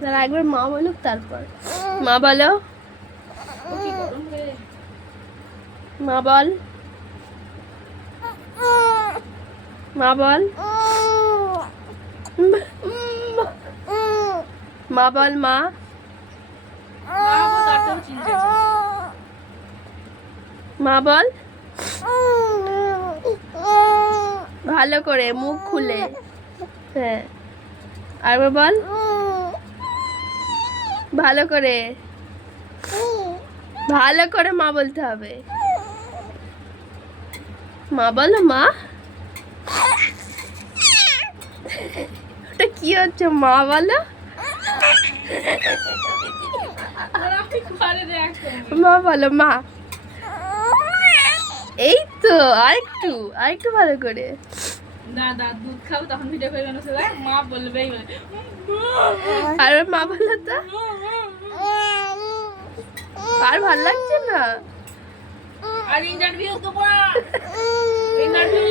দাঁড়া একবার মা বলুক তারপর। মা বলো, মা বল, মা বল, মা বল, মা মা বল ভালো করে মুখ খুলে। হ্যাঁ আরেকবার বল ভালো করে, ভালো করে মা বলতে হবে। মা বলো, মা ওটা কি হচ্ছে? মা বলো, মা বলো, মা। এই তো আরেকটু আরেকটু ভালো করে। দাদা দুধ খাবো তখন ভিডিও করে মানুষ মা বলবেই বলে আর মা বলো তো, আর ভাল লাগছে না। আর ইন্টারভিউ তো ইন্টারভিউ